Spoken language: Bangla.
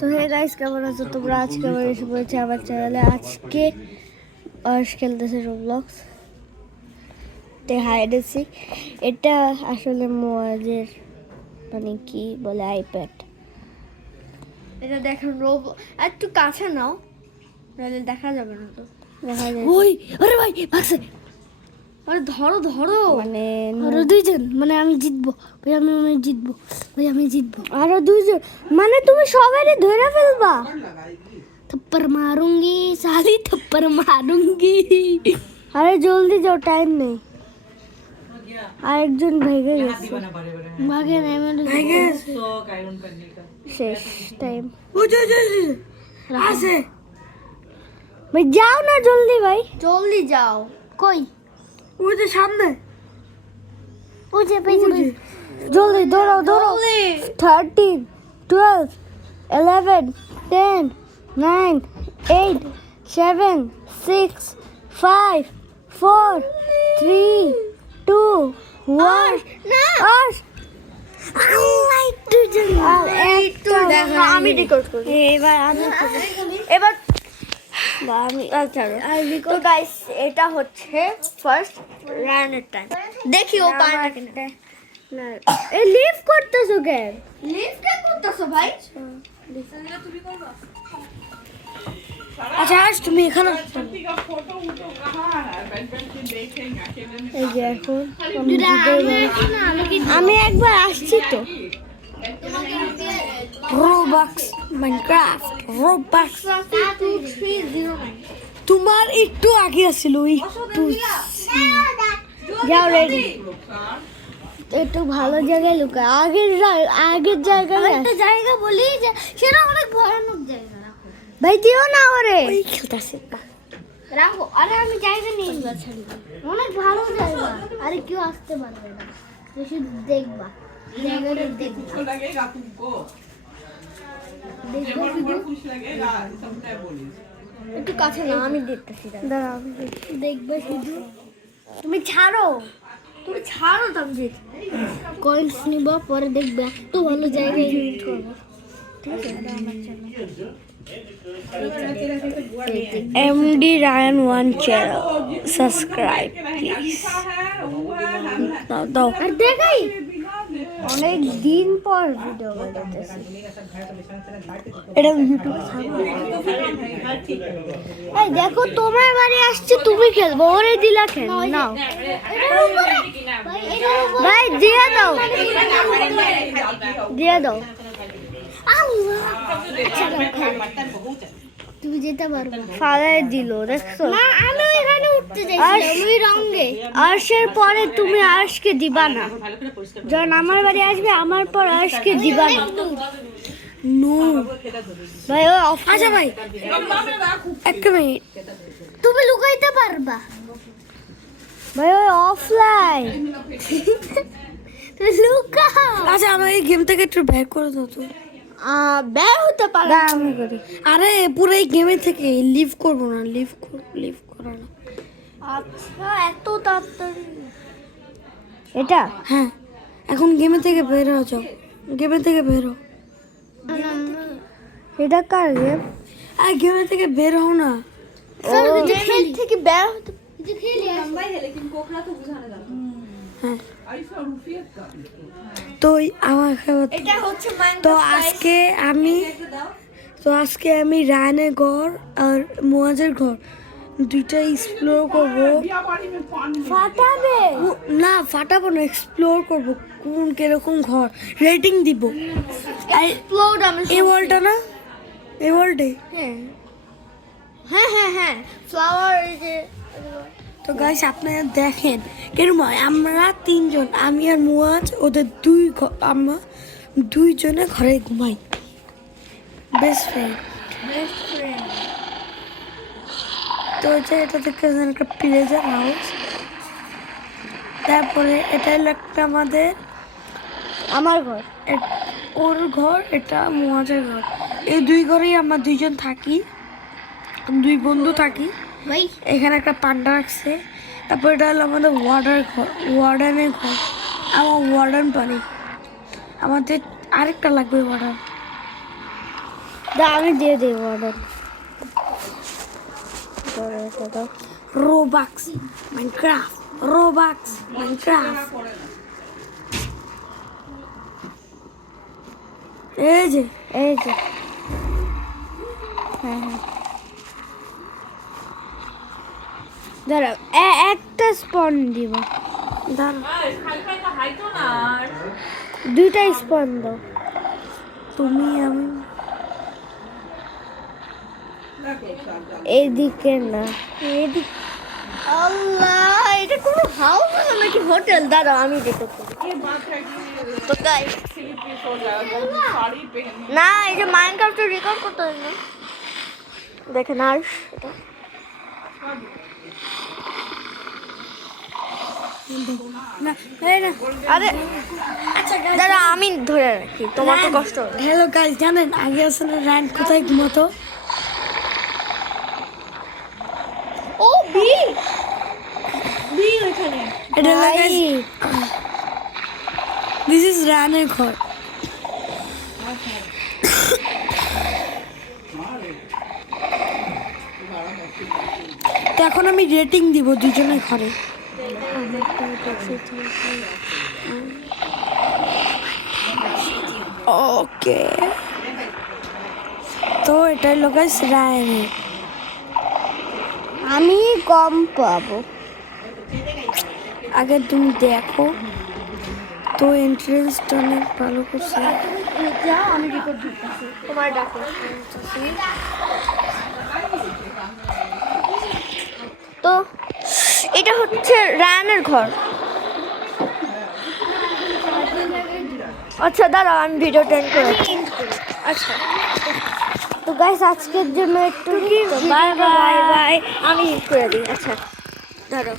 তো হে গাইস, কেমন আছো তোমরা? আজকে আবার এসে পড়েছি আমার চ্যানেলে। আজকে খেলতেছে রোবলক্স তে হাইডেছি। এটা আসলে মোয়াজের মানে কি বলে আইপ্যাড। এটা দেখেন একটু কাছে নাও, তাহলে দেখা যাবে না। তো দেখা যায় ওই আরে ভাই ভাগছে, আরে ধরো ধরো, মানে আরো দুইজন, মানে আমি জিতবো ভাই, আমি জিতবো ভাই, আমি জিতবো। আরো দুইজন মানে তুমি সবাইকে ধরে ফেলবা। थप्पड़ मारूंगी साली, थप्पड़ मारूंगी। अरे जल्दी जाओ, टाइम नहीं। আরেকজন ভেগে গেছে, ভাগে নাই মানে ভেগে শেষ টাইম। আছে ভাই, যাও না জলদি ভাই, জলদি যাও। কই? ওই যে সামনে, ওই যে পেছনে। জলদি দৌড়াও দৌড়াও। 13 12 11 10 9 8 7 6 5 4 3 2 1 আমি রেকর্ড করি এবার। এবার তো গাইস, এটা হচ্ছে ফার্স্ট রানের টাইম। দেখি ও পারে কিনা। না এই লিভ করতেছো কেন? লিভ কে করতেছো ভাই? তুমি করবা। अच्छा आज তুমি এখানে এই যে এখন আমি একবার আসছি তো। রোবক্স মাইনক্রাফট রোবক্স তোমার একটু আগে আসছিল, একটু যাও রেডি। একটু ভালো জায়গায় লুকা, আগের জায়গায় একটা জায়গা বলি যে সেটা অনেক ভয়ানক জায়গা। ভাই দিও না ওরে, ওই খেলতেছে রাখো। আরে আমি জায়গা নিয়ে যাচ্ছি, অনেক ভালো জায়গা। আরে কেউ আসতে পারবে না, শুধু দেখবা জায়গাটা, দেখবা একটু কাছে না, আমি দেখতেছি। দাঁড়াও দেখবে শুধু, তুমি ছাড়ো তামজিদ। কয়েন্স নিব, পরে দেখবে এত ভালো জায়গায় ইউজ করবো। MD Ryan 1 channel subscribe please দাও। আর দেখাই অনেক দিন পর ভিডিও বানাতেছি, এটা ইউটিউবে ছাড়বো। এই দেখো তোমার বাড়ি আসছে, তুমি খেলবো, ওরে দিলা খেল নাও ভাই, দিয়ে দাও। তুমি যেতে পারবে, ফালাই দিল দেখছো না? আমি এখানে উঠতে যাইছিলাম ওই রঙে। আরশের পরে তুমি আরশকে দিবা না, যখন আমার বাড়ি আসবে আমার পর আরশকে দিবা না। নো ভাই ও অফ। আচ্ছা ভাই এক মিনিট, তুমি লুকাইতে পারবা ভাই, ওই অফলাইন লুকাও। আচ্ছা আমার এই গেম থেকে একটু ব্যাক করে দাও তো। বের হতে পারে আমি করি। আরে পুরো এই গেমে থেকে লিভ করবো না, লিভ করা না। আচ্ছা এত তাড়াতাড়ি এটা? হ্যাঁ এখন গেমে থেকে বের হও, যাও গেমে থেকে বের হও। এটা কার গেম? আর গেমে থেকে বের হও না, গেম থেকে বের হতে হ্যাঁ। তো আমার আজকে আমি রায়নের ঘর আর মোয়াজের ঘর দুইটা এক্সপ্লোর করবো। ফাটাবো না, এক্সপ্লোর করবো কোন কিরকম ঘর, রেটিং দিব। এই ওয়ালটা না, এই ওয়ালটে হ্যাঁ ফ্লাওয়ার। তো গাইস আপনারা দেখেন কেরম হয়, আমরা তিনজন, আমি আর মুয়াজ, ওদের আমরা দুইজনে ঘরে ঘুমাই, বেস্ট ফ্রেন্ড। তো এটা দেখতে একটা প্লেজার হাউস। তারপরে এটা হলো একটা আমার ঘর, ওর ঘর, এটা মুয়াজের ঘর। এই দুই ঘরেই আমরা দুইজন থাকি, দুই বন্ধু থাকি। এখানে একটা পান্ডা রাখছে। তারপর এটা হলো আমাদের ওয়ার্ডেনের ঘর, আমার ওয়ার্ডেন পানি। আমাদের আরেকটা লাগবে ওয়ার্ডেন। আমি দিয়ে দেব order. Robux Minecraft, Robux Minecraft. এই যে এই যে হ্যাঁ দাঁড়াও একটা স্পন দিব। দুইটা স্পন দাও তুমি। আমি এইদিকে না, এদিক। আল্লাহ, এটা কোনো হাউস হলো নাকি হোটেল? দাঁড়াও আমি দেখো তো গাইস। না, এই যে মাইনক্রাফটে রেকর্ড করতে হয় না, দেখেন। আর এটা আরে দাঁড়া আমি ধরে রাখি, তোমার তো কষ্ট হবে। হ্যালো গাইস, জানেন আগে আসলে র্যান্ড কোথায় ঘুমাতো? ও বি বি ওখানে। এটা গাইস, দিস ইজ র্যানের ঘর। তো এখন আমি রেটিং দিব দুজনের ঘরে। ওকে, তো এটা হলো গাইস রায়ানের। আমি কম পাবো। আগে তুমি দেখো তো, এন্ট্রেন্সটা অনেক ভালো করছে। যাও, আমি রেকর্ড করতেছি, তোমার ডাকো। তো এটা হচ্ছে রায়ানের ঘর। আচ্ছা দাঁড়াও, আমি ভিডিও টেন করে। আচ্ছা তো গাইস, আজকের জন্য একটু বাই বাই। আমি করে দিই। আচ্ছা দাঁড়াও।